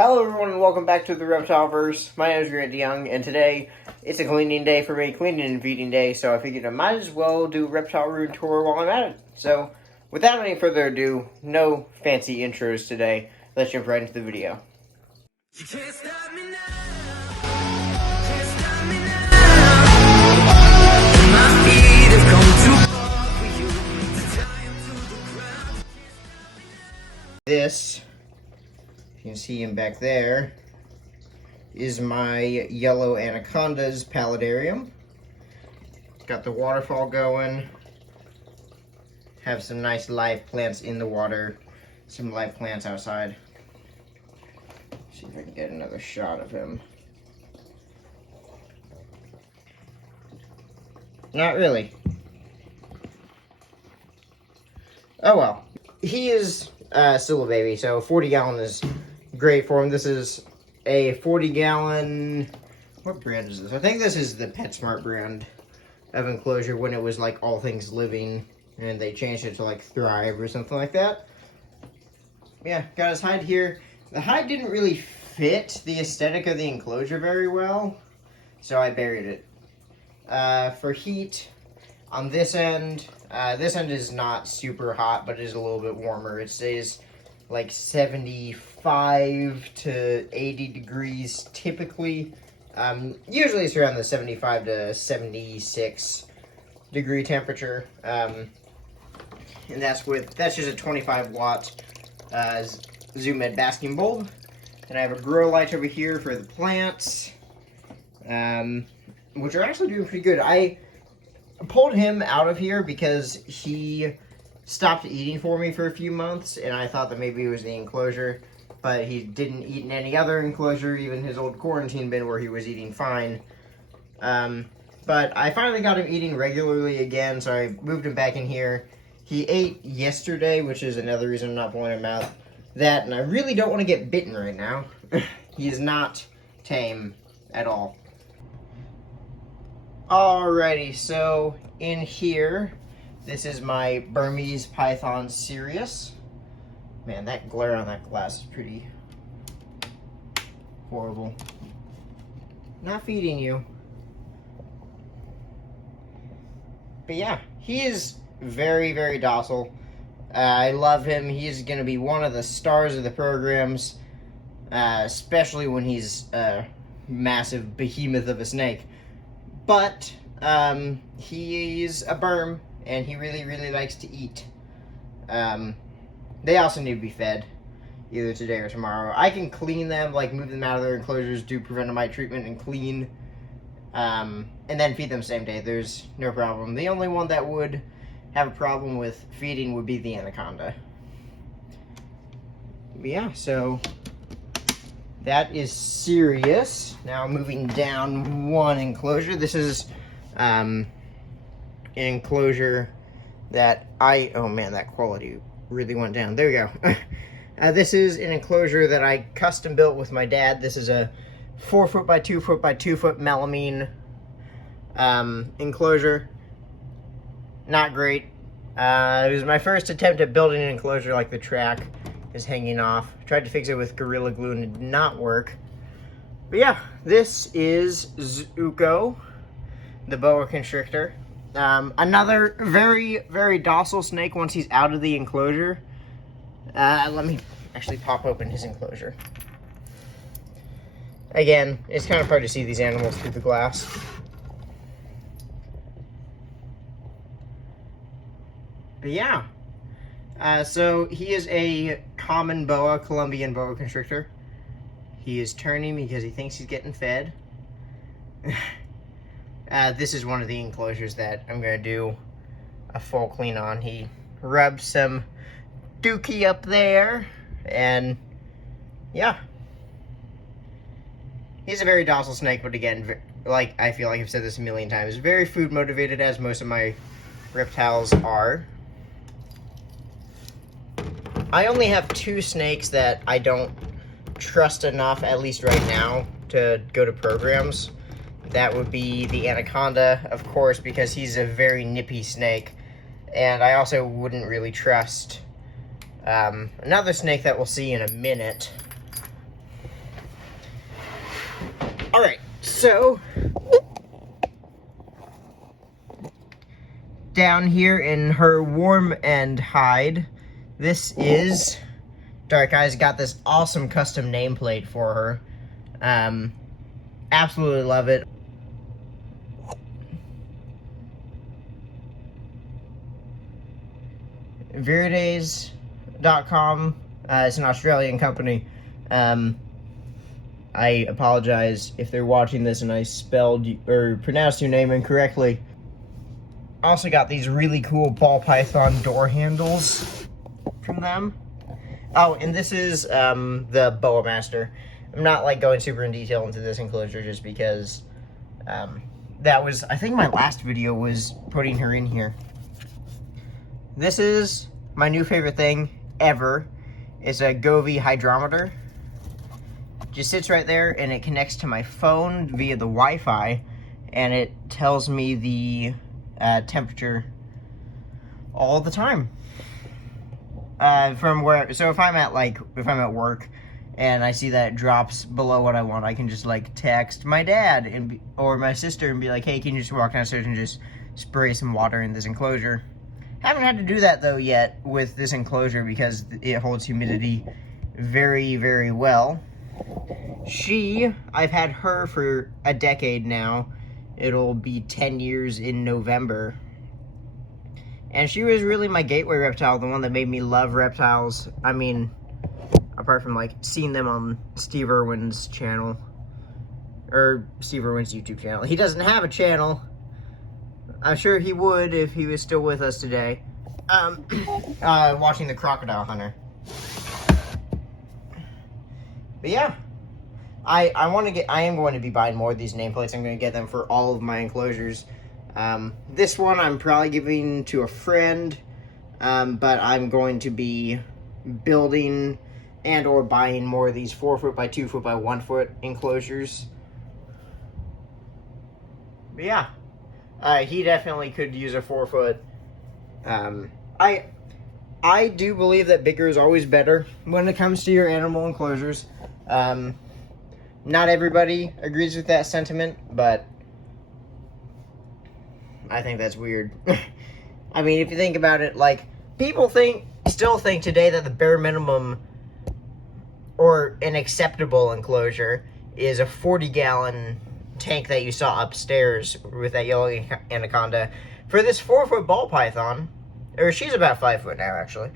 Hello everyone and welcome back to the Reptile-verse. My name is Grant Young and today it's a cleaning day for me, cleaning and feeding day, so I figured I might as well do a reptile room tour while I'm at it. So, without any further ado, no fancy intros today. Let's jump right into the video. You can't stop me now. Can't stop me now. My feet have come too far for you to tie them to the ground. This, you can see him back there, is my yellow Anaconda's paludarium. Got the waterfall going. Have some nice live plants in the water. Some live plants outside. See if I can get another shot of him. Not really. Oh well. He is still a baby, so 40 gallon is great for him. This is a 40-gallon, what brand is this? I think this is the PetSmart brand of enclosure when it was like All Things Living, and they changed it to like Thrive or something like that. Yeah, got his hide here. The hide didn't really fit the aesthetic of the enclosure very well, so I buried it. For heat, on this end is not super hot, but it is a little bit warmer. It stays like 75 to 80 degrees typically. Usually it's around the 75 to 76 degree temperature. And that's just a 25 watt Zoom Med basking bulb. And I have a grow light over here for the plants, which are actually doing pretty good. I pulled him out of here because he stopped eating for me for a few months, and I thought that maybe it was the enclosure, but he didn't eat in any other enclosure, even his old quarantine bin where he was eating fine. But I finally got him eating regularly again, so I moved him back in here. He ate yesterday, which is another reason I'm not pulling him out. That, and I really don't want to get bitten right now. He is not tame at all. Alrighty, so in here, this is my Burmese Python Sirius. Man, that glare on that glass is pretty horrible. Not feeding you. But yeah, he is very, very docile. I love him. He's going to be one of the stars of the programs, especially when he's a massive behemoth of a snake. But he's a Burm, and he really, really likes to eat. They also need to be fed, either today or tomorrow. I can clean them, like move them out of their enclosures, do preventomite treatment, and clean, and then feed them same day. There's no problem. The only one that would have a problem with feeding would be the Anaconda. But yeah, so that is Sirius. Now moving down one enclosure. This is an enclosure that oh man, that quality really went down. There we go. This is an enclosure that I custom built with my dad. This is a 4 foot by 2 foot by 2 foot melamine enclosure. Not great. It was my first attempt at building an enclosure. Like, the track is hanging off. Tried to fix it with Gorilla Glue and it did not work. But yeah, this is Zuko, the boa constrictor. Another very, very docile snake once he's out of the enclosure. Let me actually pop open his enclosure. Again, it's kind of hard to see these animals through the glass. But yeah, so he is a common boa, Colombian boa constrictor. He is turning because he thinks he's getting fed. This is one of the enclosures that I'm going to do a full clean on. He rubbed some dookie up there, and yeah. He's a very docile snake, but again, like, I feel like I've said this a million times, very food motivated, as most of my reptiles are. I only have 2 snakes that I don't trust enough, at least right now, to go to programs. That would be the Anaconda, of course, because he's a very nippy snake. And I also wouldn't really trust another snake that we'll see in a minute. Alright, so down here in her warm end hide, this is Dark Eyes. Got this awesome custom nameplate for her. Absolutely love it. Virides.com. It's an Australian company. I apologize if they're watching this and I spelled or pronounced your name incorrectly. Also got these really cool ball python door handles from them. Oh, and this is the Boa Master. I'm not like going super in detail into this enclosure just because that was, I think my last video was putting her in here. This is my new favorite thing ever. It's a Govee hydrometer. Just sits right there and it connects to my phone via the Wi-Fi, and it tells me the temperature all the time. From where, so if I'm at work and I see that it drops below what I want, I can just like text my dad or my sister and be like, hey, can you just walk downstairs and just spray some water in this enclosure? Haven't had to do that though yet with this enclosure because it holds humidity very, very well. I've had her for a decade now. It'll be 10 years in November. And she was really my gateway reptile, the one that made me love reptiles. I mean, apart from like seeing them on Steve Irwin's channel, or Steve Irwin's YouTube channel. He doesn't have a channel. I'm sure he would if he was still with us today. Watching The Crocodile Hunter. But yeah, I am going to be buying more of these nameplates. I'm going to get them for all of my enclosures. This one I'm probably giving to a friend, but I'm going to be building and or buying more of these 4 foot by 2 foot by 1 foot enclosures. But yeah, he definitely could use a 4 foot. I do believe that bigger is always better when it comes to your animal enclosures. Not everybody agrees with that sentiment, but I think that's weird. I mean, if you think about it, like, people still think today that the bare minimum or an acceptable enclosure is a 40-gallon tank that you saw upstairs with that yellow anaconda. For this 4 foot ball python, or she's about 5 foot now, actually.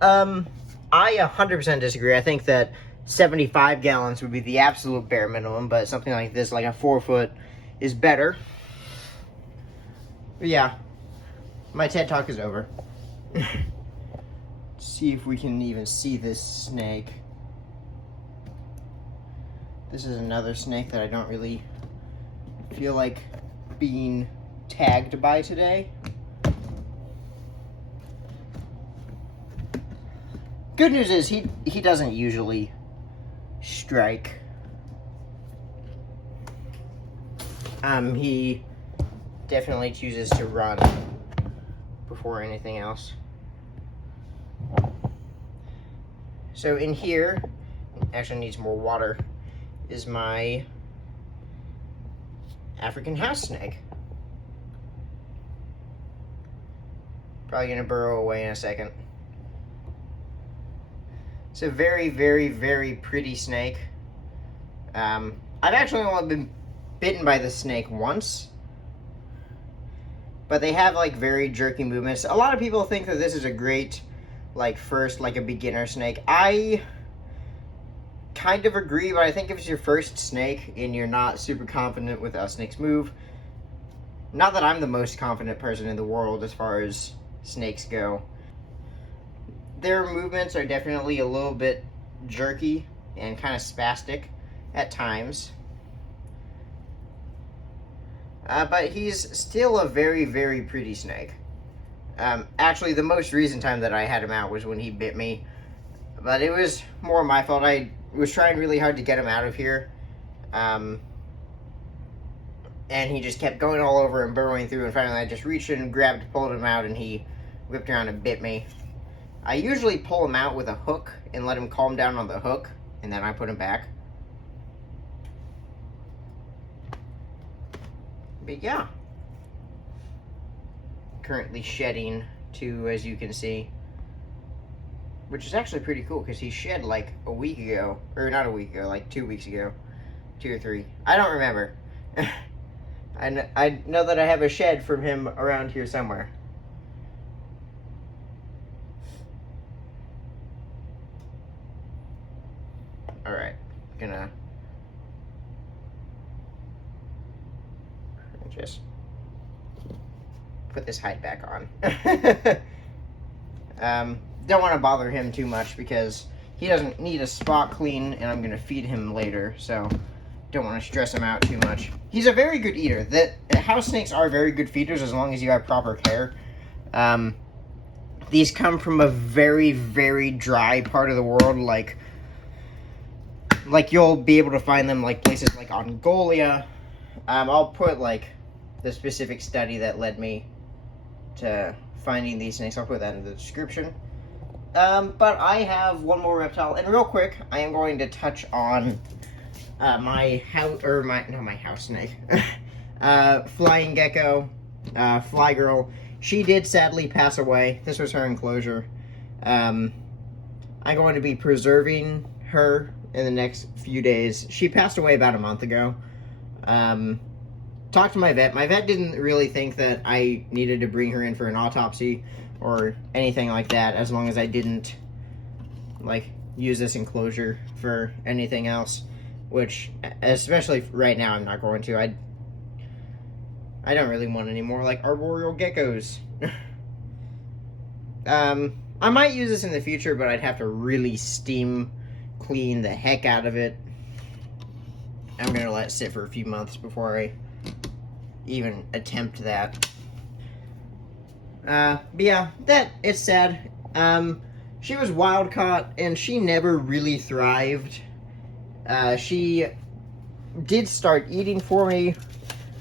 I 100% disagree. I think that 75 gallons would be the absolute bare minimum, but something like this, like a 4 foot, is better. But yeah, my TED Talk is over. See if we can even see this snake. This is another snake that I don't really feel like being tagged by today. Good news is he doesn't usually strike. He definitely chooses to run before anything else. So in here, actually needs more water, is my African house snake. Probably gonna burrow away in a second. It's a very, very, very pretty snake. I've actually only been bitten by this snake once, but they have like very jerky movements. A lot of people think that this is a great, like, first, like a beginner snake. I kind of agree, but I think if it's your first snake and you're not super confident with how snakes move, not that I'm the most confident person in the world as far as snakes go, their movements are definitely a little bit jerky and kind of spastic at times. But he's still a very, very pretty snake. Actually, the most recent time that I had him out was when he bit me. But it was more my fault. I was trying really hard to get him out of here. And he just kept going all over and burrowing through. And finally I just reached in and grabbed, pulled him out, and he whipped around and bit me. I usually pull him out with a hook and let him calm down on the hook, and then I put him back. But yeah. Currently shedding too, as you can see. Which is actually pretty cool, because he shed like a week ago. Or not a week ago, like 2 weeks ago. 2 or 3. I don't remember. I know that I have a shed from him around here somewhere. Alright, gonna just put this hide back on. Don't want to bother him too much because he doesn't need a spot clean, and I'm gonna feed him later, so don't want to stress him out too much. He's a very good eater. House snakes are very good feeders as long as you have proper care. These come from a very, very dry part of the world, like you'll be able to find them like places like Mongolia. I'll put like the specific study that led me to finding these snakes. I'll put that in the description. But I have one more reptile, and real quick, I am going to touch on my house snake, flying gecko, fly girl. She did sadly pass away. This was her enclosure. I'm going to be preserving her in the next few days. She passed away about a month ago. Talked to my vet. My vet didn't really think that I needed to bring her in for an autopsy or anything like that, as long as I didn't like use this enclosure for anything else, which especially right now I'm not going to. I don't really want any more like arboreal geckos. I might use this in the future, but I'd have to really steam clean the heck out of it. I'm gonna let it sit for a few months before I even attempt that. But yeah, it's sad. She was wild caught, and she never really thrived. She did start eating for me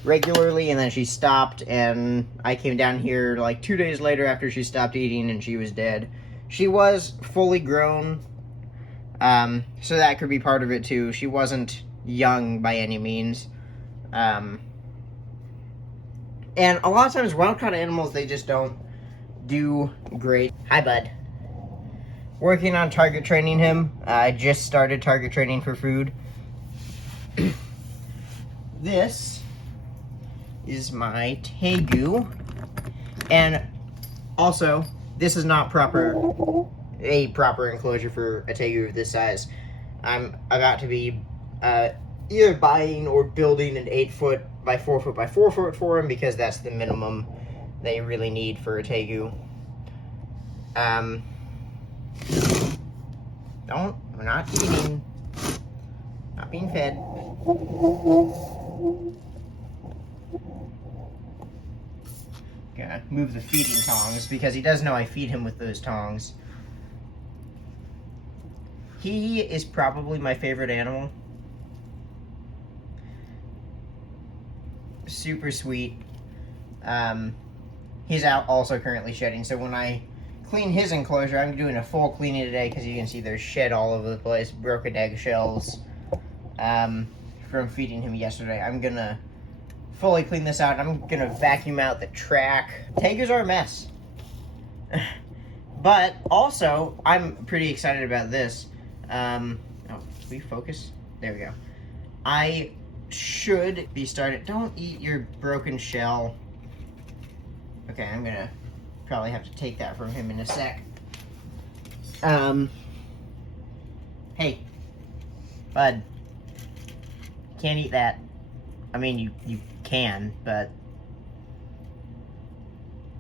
regularly, and then she stopped, and I came down here like 2 days later after she stopped eating, and she was dead. She was fully grown, so that could be part of it too. She wasn't young by any means. And a lot of times wild-caught animals, they just don't do great. Hi, bud. Working on target training him. I just started target training for food. This is my tegu. And also, this is not a proper enclosure for a tegu of this size. I'm about to be either buying or building an 8 foot by 4 foot by 4 foot for him, because that's the minimum they really need for a tegu. I'm not eating. Not being fed. Gonna move the feeding tongs because he does know I feed him with those tongs. He is probably my favorite animal. Super sweet. He's out also currently shedding, so when I clean his enclosure, I'm doing a full cleaning today because you can see there's shed all over the place, broken eggshells from feeding him yesterday. I'm gonna fully clean this out. I'm gonna vacuum out the track. Tegus are a mess. But also, I'm pretty excited about this. Oh, we focus? There we go. I should be started. Don't eat your broken shell. Okay, I'm gonna probably have to take that from him in a sec. Hey, bud, can't eat that. I mean, you can, but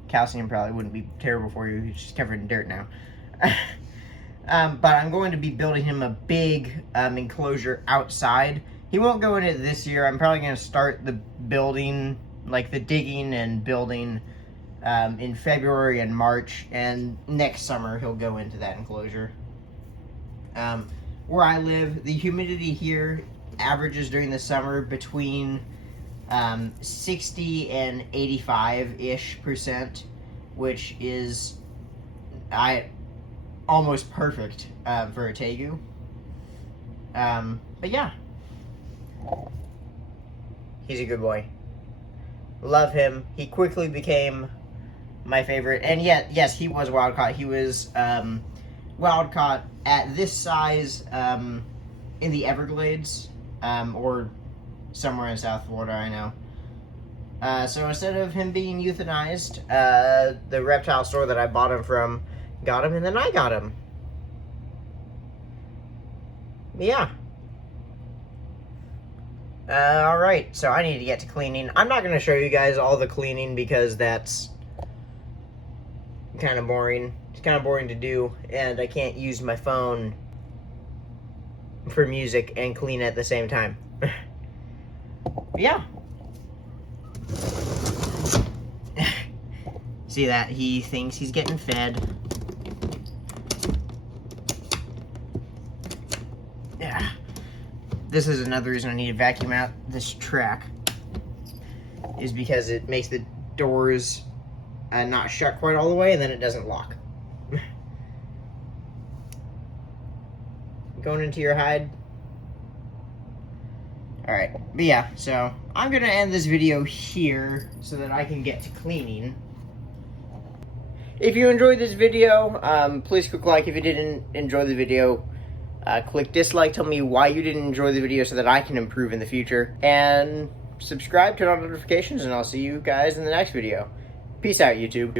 calcium probably wouldn't be terrible for you. He's just covered in dirt now. But I'm going to be building him a big enclosure outside. He won't go into it this year. I'm probably going to start the building, like the digging and building, in February and March, and next summer he'll go into that enclosure. Where I live, the humidity here averages during the summer between 60 and 85-ish%, which is almost perfect for a tegu. But yeah, he's a good boy. Love him. He quickly became my favorite. And yet, yes, he was wild caught. He was wild caught at this size in the Everglades, or somewhere in South Florida, I know. So instead of him being euthanized, the reptile store that I bought him from got him, and then I got him. Yeah. Alright, so I need to get to cleaning. I'm not going to show you guys all the cleaning because that's kind of boring. It's kind of boring to do, and I can't use my phone for music and clean at the same time. Yeah. See that? He thinks he's getting fed. Yeah. This is another reason I need to vacuum out this track, is because it makes the doors not shut quite all the way, and then it doesn't lock. Going into your hide. Alright, but yeah, so I'm going to end this video here so that I can get to cleaning. If you enjoyed this video, please click like. If you didn't enjoy the video, click dislike. Tell me why you didn't enjoy the video so that I can improve in the future. And subscribe, turn on notifications, and I'll see you guys in the next video. Peace out, YouTube.